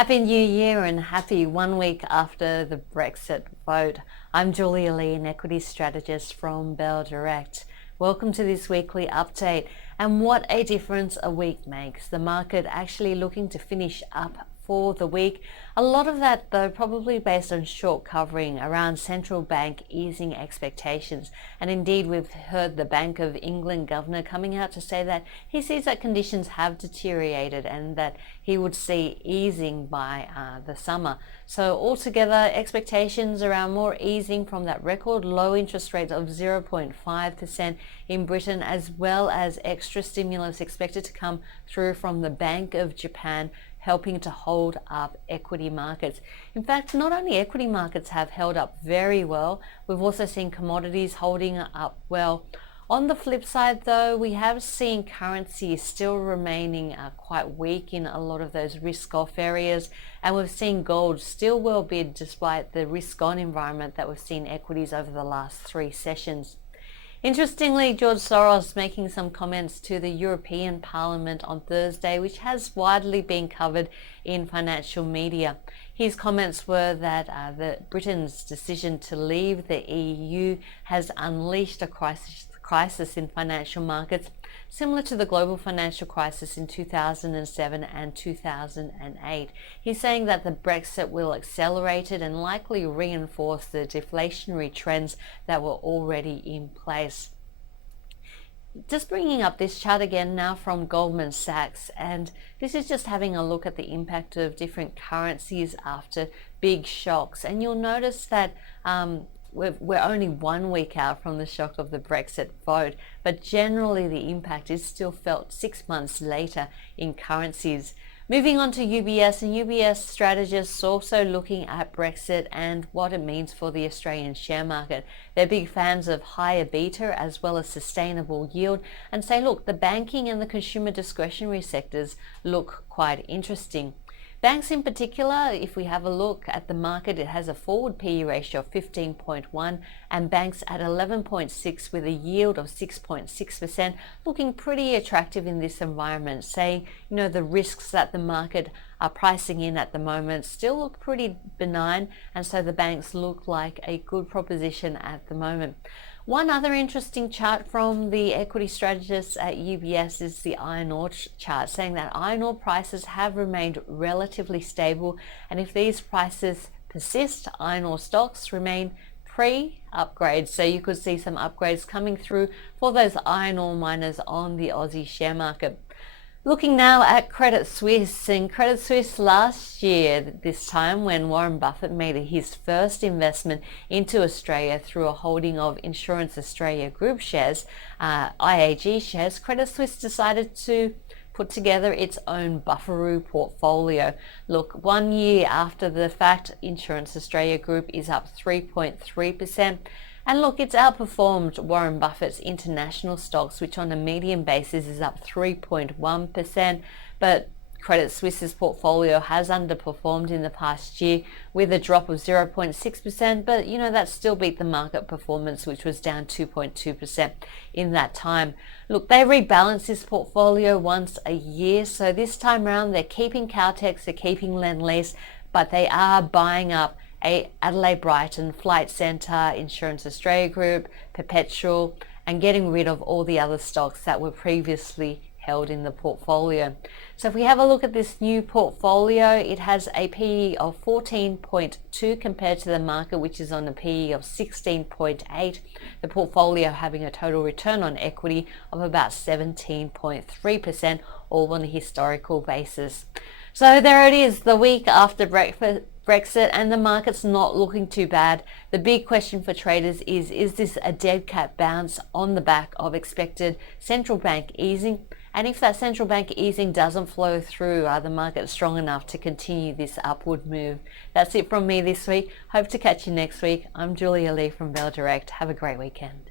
Happy New Year and happy 1 week after the Brexit vote. I'm Julia Lee, an equity strategist from Bell Direct. Welcome to this weekly update. And what a difference a week makes. The market actually looking to finish up for the week. A lot of that, though, probably based on short covering around central bank easing expectations. And indeed, we've heard the Bank of England governor coming out to say that he sees that conditions have deteriorated and that he would see easing by the summer. So altogether, expectations around more easing from that record low interest rate of 0.5% in Britain, as well as extra stimulus expected to come through from the Bank of Japan, helping to hold up equity markets. In fact, not only equity markets have held up very well, we've also seen commodities holding up well. On the flip side, though, we have seen currency still remaining quite weak in a lot of those risk-off areas, and we've seen gold still well bid despite the risk-on environment that we've seen equities over the last 3 sessions. Interestingly, George Soros making some comments to the European Parliament on Thursday, which has widely been covered in financial media. His comments were that Britain's decision to leave the EU has unleashed a crisis in financial markets, similar to the global financial crisis in 2007 and 2008. He's saying that the Brexit will accelerate it and likely reinforce the deflationary trends that were already in place. Just bringing up this chart again now from Goldman Sachs, and this is just having a look at the impact of different currencies after big shocks. And you'll notice that we're only 1 week out from the shock of the Brexit vote, but generally the impact is still felt 6 months later in currencies. Moving on to UBS, and UBS strategists also looking at Brexit and what it means for the Australian share market. They're big fans of higher beta as well as sustainable yield, and say, look, the banking and the consumer discretionary sectors look quite interesting. Banks in particular, if we have a look at the market, it has a forward PE ratio of 15.1 and banks at 11.6 with a yield of 6.6%, looking pretty attractive in this environment, saying, the risks that the market are pricing in at the moment still look pretty benign, and so the banks look like a good proposition at the moment. One other interesting chart from the equity strategists at UBS is the iron ore chart, saying that iron ore prices have remained relatively stable, and if these prices persist, iron ore stocks remain pre-upgrades. So you could see some upgrades coming through for those iron ore miners on the Aussie share market. Looking now at Credit Suisse, and Credit Suisse last year, this time when Warren Buffett made his first investment into Australia through a holding of Insurance Australia Group shares, IAG shares, Credit Suisse decided to put together its own Bufferoo portfolio. Look, 1 year after the fact, Insurance Australia Group is up 3.3%. And look, it's outperformed Warren Buffett's international stocks, which on a median basis is up 3.1%. But Credit Suisse's portfolio has underperformed in the past year with a drop of 0.6%. But, that still beat the market performance, which was down 2.2% in that time. Look, they rebalance this portfolio once a year. So this time around, they're keeping Caltex, they're keeping Lendlease, but they are buying up Adelaide Brighton, Flight Centre, Insurance Australia Group, Perpetual, and getting rid of all the other stocks that were previously held in the portfolio. So if we have a look at this new portfolio, it has a PE of 14.2 compared to the market, which is on a PE of 16.8. The portfolio having a total return on equity of about 17.3%, all on a historical basis. So there it is, the week after Brexit, and the market's not looking too bad. The big question for traders is this a dead cat bounce on the back of expected central bank easing? And if that central bank easing doesn't flow through, are the markets strong enough to continue this upward move? That's it from me this week. Hope to catch you next week. I'm Julia Lee from Bell Direct. Have a great weekend.